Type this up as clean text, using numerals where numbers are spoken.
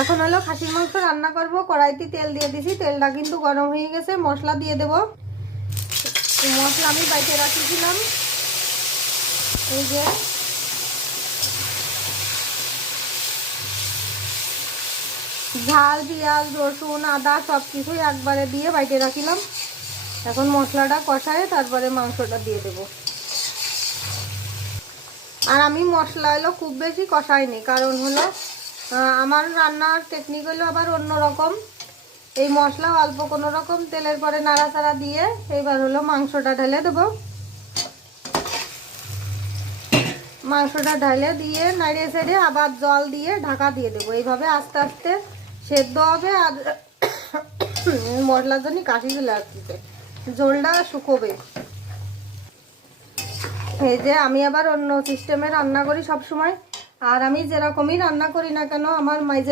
এখন হলো খাসির মাংস রান্না করব। কড়াইতে তেল দিয়ে দিছি, তেলটা কিন্তু গরম হয়ে গেছে। মশলা দিয়ে দেব। মশলা আমি বাইটে রাখিছিলাম, এই যে ঝাল, পেঁয়াজ, রসুন, আদা সব কিছুই একবারে দিয়ে বাইটে রাখিলাম। এখন মশলাটা কষায় তারপরে মাংসটা দিয়ে দেব। আর আমি মশলা হলো খুব বেশি কষাইনি, কারণ হলো আমার রান্নার টেকনিক হলো আবার অন্য রকম। এই মশলা অল্প কোনো রকম তেলের পরে নাড়াচাড়া দিয়ে এবার হলো মাংসটা ঢেলে দেবো। মাংসটা ঢেলে দিয়ে নাড়িয়ে ছেড়ে আবার জল দিয়ে ঢাকা দিয়ে দেবো। এইভাবে আস্তে আস্তে সেদ্ধ হবে। আর মশলার জন্য কাশি চলে আসছে, ঝোলটা শুকোবে। এই যে আমি আবার অন্য সিস্টেমে রান্না করি সব সময়। আর আমি যেরকমই রান্না করি না কেন, আমার মাঝে